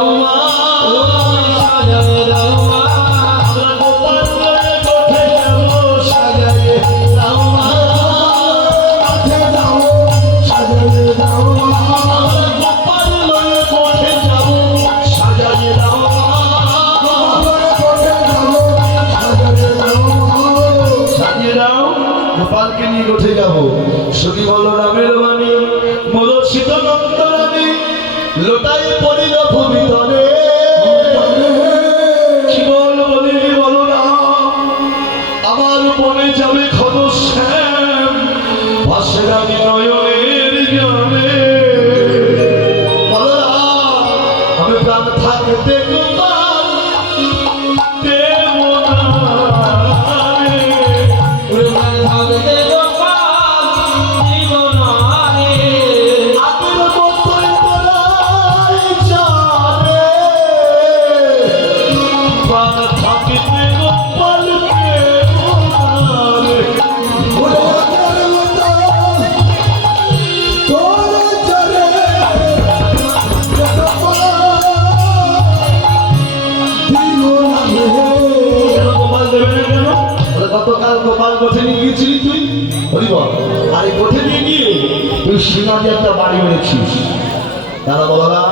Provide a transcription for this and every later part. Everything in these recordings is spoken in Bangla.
দাও মা সাজায়ে দাও মা গোপাল লয়ে কোঠে যাব সাজায়ে দাও মা কোঠে দাও সাজায়ে দাও মা গোপাল লয়ে কোঠে যাব সাজায়ে দাও মা কোঠে যাব সাজায়ে দাও মা সাজিয়ে দাও গোপালকে নিয়ে কোঠে যাব সখী বলরামের বাণী মূলচ্ছিত নন্দরানী লোটায় পড়িল ভূমি তলে কি বলি বলো না আমার মনে যাবে ঘনশ্যাম ভাসে রানী নয়নের জ্ঞানে বলো না আমি প্রাণ থাকতে গোপাল দেব না রে প্রাণ থাকতে গতকাল গোপাল কোঠে নিয়ে গিয়েছিলি তুই বলিব আর এই কোঠে নিয়ে গিয়ে তুই সিনাদি একটা বাড়ি মেরেছিস তারা বলা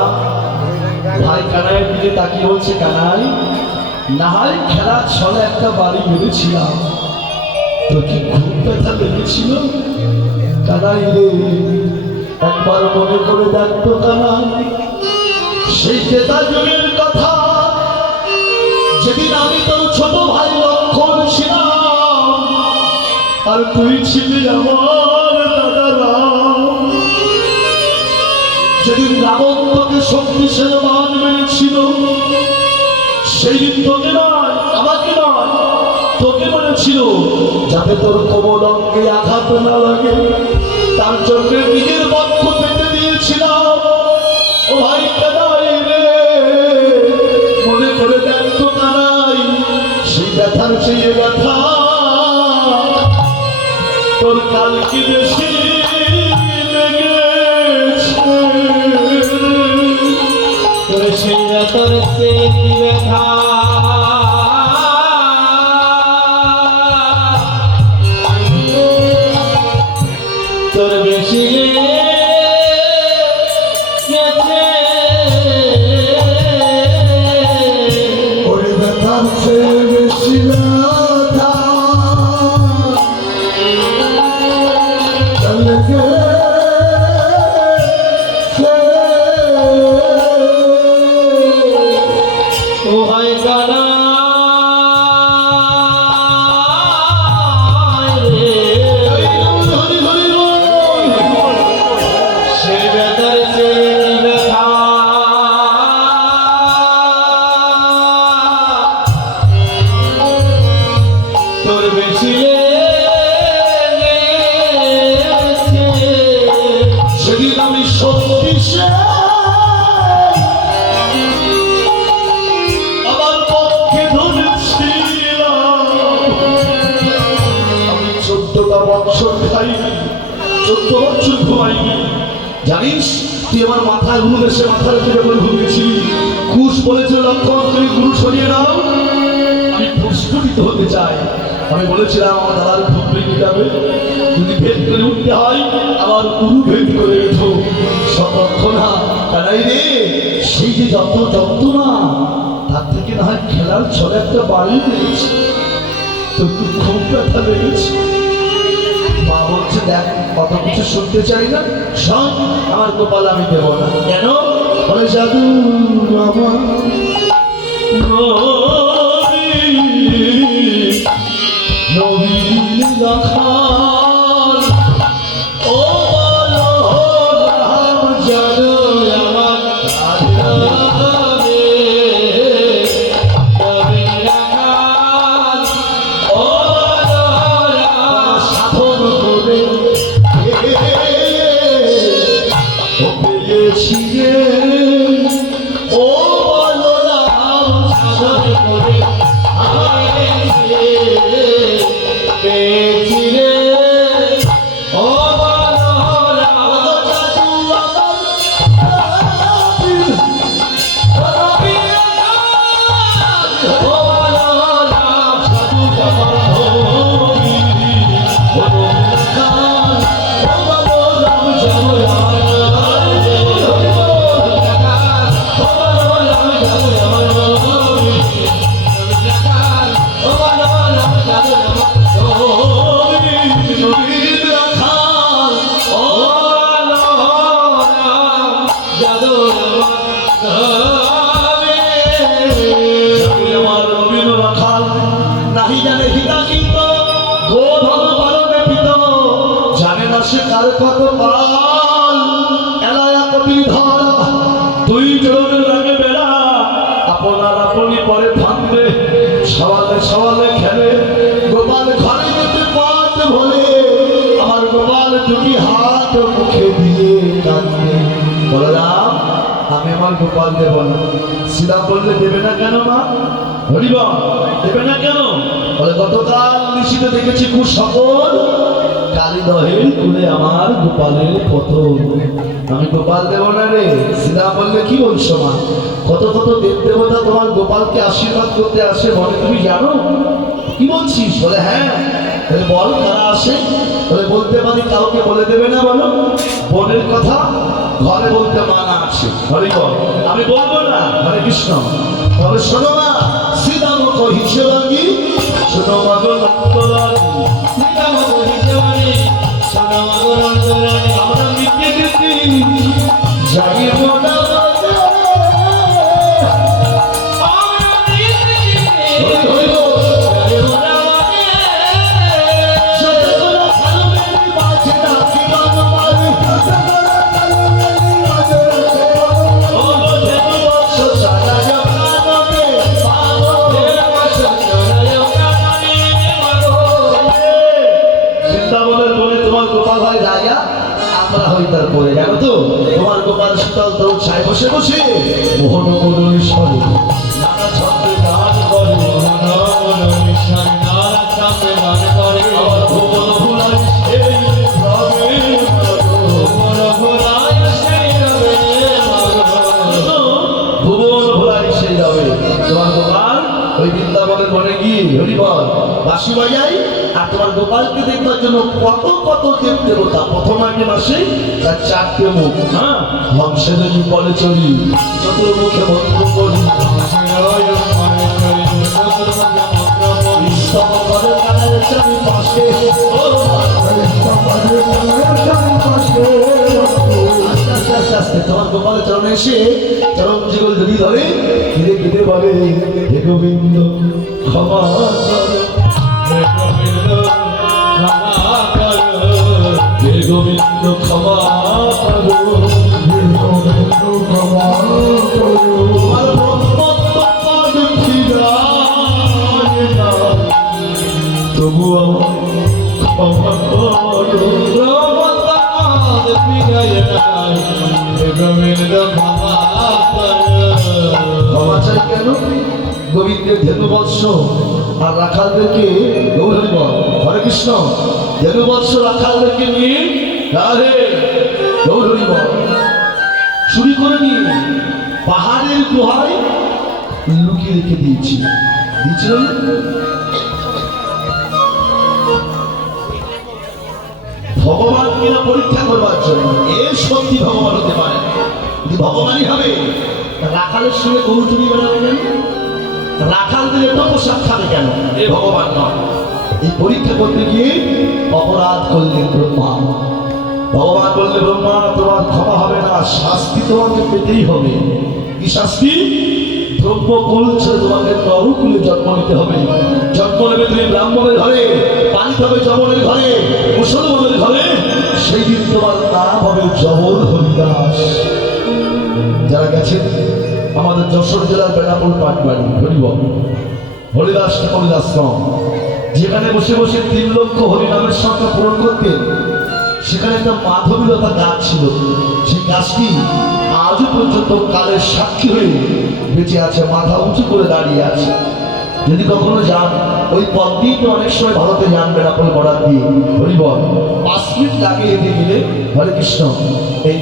ভাই কানাইয়ের দিকে তাকিয়ে বলছে কানাই না হয় খেলার ছলে একটা বাড়ি মেরেছিলাম তোর কি খুব ব্যথা লেগেছিল কানাই রে একবার মনে করে দেখতো কানাই সেই ক্রেতা যুগের কথা যেদিন আমি তোর ছোট ভাই লক্ষণ ছিলাম আর তুই ছিলি আমার দাদা রাম যেদিন রাবণ তোকে শক্তিশালী বাণ মেরেছিল সেই দিন তোকে নয় আমাকে নয় তোকে মেরেছিল যাতে তোর কোমল অঙ্গে আঘাত না লাগে তার জন্য নিজের বক্ষ পেতে দিয়েছিলাম ও ভাই কানাই রে মনে করে দেখতো কানাই সেই ব্যথার সেই ব্যথা তোর কালকে বেশি লেগেছে তোর সেই ব্যথার সেই ব্যথা তোর বেশি গেছে ওরে ব্যথার সেই বেশি ব্যথা ও ভাই কানা সে বেতার সে ব্যথা তোর বেশি সেদিন আমি সত্যি আমার পক্ষে ধরেছিলাম আমি 14টা বছর খাইনি 14 বছর ঘুমাইনি জানিস তুই আমার মাথায় ঘুম এসে মাথার তুলে বলে ঘুমিয়েছিলি ঘুষ বলেছিল লক্ষণ তুমি গুরু সরিয়ে দাও আমি প্রস্ফুটিত হতে চাই আমি বলেছিলাম আমার দাদার ঘুম ভেঙে যাবে যদি ভেদ করে উঠতে হয় আবার গুরু ভেদ করে উঠো সতর্কনা কানাই রে সেই যে যত যন্ত্রণা তার থেকে না হয় খেলার ছলে একটা বাড়ি পেয়েছে তোর তো খুব ব্যথা লেগেছে মা বলছে দেখ কত কিছু শুনতে চাই না শোন আমার গোপাল আমি দেব না কেন বলে জাদু আমার নবীন রাখাল ও বলো রাম জাদু আমার আধারে নবীন রাখাল ও বলো রাম সাধন করে ও পেয়েছি ও বলো যার কত পাল এলায়া কপি ধরা তুই চোরের লাগে বেড়া আপনার আপনি পরে থাকবে সওয়ালে সওয়ালে খেলে গোপাল ঘরে যেতে পাত বলে আমার গোপাল দুটি হাত মুখে দিয়ে কাঁদবে বলরাম আমি আমার গোপাল দেব না সিধা বললে দেবে না কেন মা হরিবা দেবে না কেন বলে গতকাল নিশিতে দেখেছি সকল কালী দহের কুলে আমার গোপালের পতন আমি গোপাল দেব না রে সিধা বললে কি বলছো মা কত কত দেব দেবতা তোমার গোপালকে আশীর্বাদ করতে আসে বলে তুমি জানো কি বলছিস বলে হ্যাঁ বল কারা আসে বলে বলতে পারি কাউকে বলে দেবে না বলো বোনের কথা ঘরে বলতে মানা আছে হরি বল আমি বলবো না হরে কৃষ্ণ তবে শোনো মা সিধা মতো হিসেবাঙ্গি শোনো মা গো সিধা মতো হিসেবাঙ্গি শোনো মা গো রঞ্জনানি আমরা মিটকে দিচ্ছি জাগিয়ে মোটা তারপরে জানো তো তোমার গোপাল শীতল তো ছায় বসে বসে মোহন মনোশ্বরে নানা ছন্দে গান করে মোহন মনোশ্বরে নানা ছন্দে গান করে ভুবন ভুলাই সেই রবে ভুবন ভুলাই সেই রবে ভুবন ভুলাই সেই রবে তোমার গোপাল ওই বৃন্দাবনের বনে গিয়ে হরিবল বাঁশি বাজাই আর তোমার গোপালকে দেখবার জন্য কত কত দেব দেবতা প্রথম আগে মাসে তার চারটে মুখ হ্যাঁ হংসের বলে চলি যত মুখে মন্ত্র করি তোমার গোপালের চরণে এসে চরণ যুগল যদি ধরে ধীরে ধীরে বলে হে গোবিন্দ ক্ষমা হে গোবিন্দ ক্ষমা তবু ক্ষমা চাই কেন গোবিন্দের ধেনু বৎস আর রাখালদেরকে গৌরী বল হরে কৃষ্ণ ধেনু বৎস রাখালদেরকে নিয়ে রাধে গৌরী বল চুরি করে নিয়ে পাহাড়ের গুহায় লুকিয়ে রেখে দিয়েছি দিয়েছিলেন ভগবান কিনা পরীক্ষা করবার জন্য এর সত্যি ভগবান হতে পারে যদি ভগবানই হবে রাখালের সঙ্গে গরু চুরি বেড়াবে কেন রাখালদের এত পোশাক খাবে কেন এ ভগবান নয় এই পরীক্ষা করতে গিয়ে অপরাধ করলেন ব্রহ্মা ভগবান বললে ব্রহ্মা তোমার ক্ষমা হবে না শাস্তি তোমাকে পেতেই হবে কি শাস্তি ব্রহ্মকুল ছেড়ে তোমাকে নরকুলে জন্ম নিতে হবে জন্ম নেবে তুমি ব্রাহ্মণের ঘরে পালিত হবে যমনের ঘরে মুসলমানের ঘরে সেই দিন তোমার নাম হবে জবর হরিদাস যারা গেছেন আমাদের যশোর জেলার বেনাপুর পাটবাড়ি হরিবল হরিদাস ঠাকুরের আশ্রম যেখানে বসে বসে 3 লক্ষ হরিনামের সংখ্যা পূরণ করতেন সেখানে একটা মাধবীলতা গাছ ছিল সেই গাছটি আজও পর্যন্ত কালের সাক্ষী হয়ে বেঁচে আছে মাথা উঁচু করে দাঁড়িয়ে আছে যদি কখনো যান ওই পথ দিয়ে তো অনেক সময় ভারতে যান বেনাপোল বর্ডার দিয়ে হরিবল 5 মিনিট লাগে এতে গেলে হরে কৃষ্ণ এই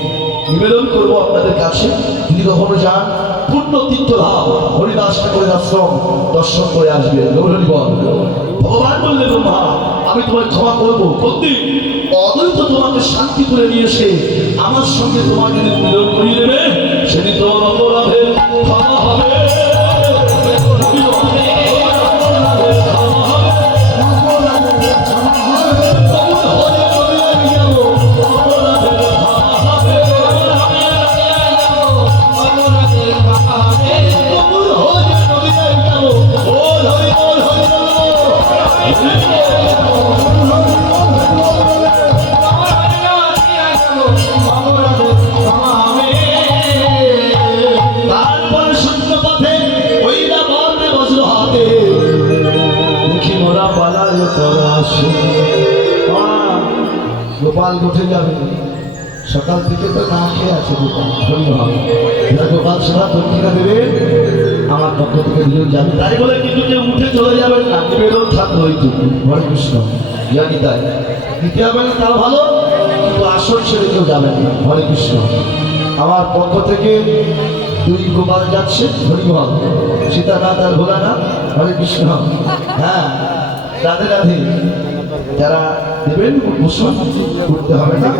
নিবেদন করবো আপনাদের কাছে যদি কখনো যান পূর্ণ তীর্থধাম হরিদাস ঠাকুরের আশ্রম দর্শন করে আসবে হরিবল ভগবান বললেন মা আমি তোমায় ক্ষমা করবো প্রতিদিন অদ্বৈত তোমাকে শান্তি করে নিয়ে এসে আমার সঙ্গে তোমার যদি মিলন করিয়ে দেবে সেদিন তোমার অপরাধে ক্ষমা হবে আসো গোপাল উঠে যাবে সকাল থেকে তো না খেয়ে আছে গোপাল ধন্যবাদ গোপাল সেবা দক্ষিণা দেবে আমার পক্ষ থেকে নিয়ে যাবে তাই বলে কিন্তু কেউ উঠে চলে যাবেন না নিবেদন থাকবে ওইটুকু হরে কৃষ্ণ জানি তাই দিতে হবে না তাও ভালো কিন্তু আসন ছেড়ে কেউ যাবেন না হরে কৃষ্ণ আমার পক্ষ থেকে দুই গোপাল যাচ্ছে হরিবল সীতানাথ আর ভোলানাথ হরে কৃষ্ণ হ্যাঁ রাধে রাধে যারা দেবেন বসুন উঠতে হবে না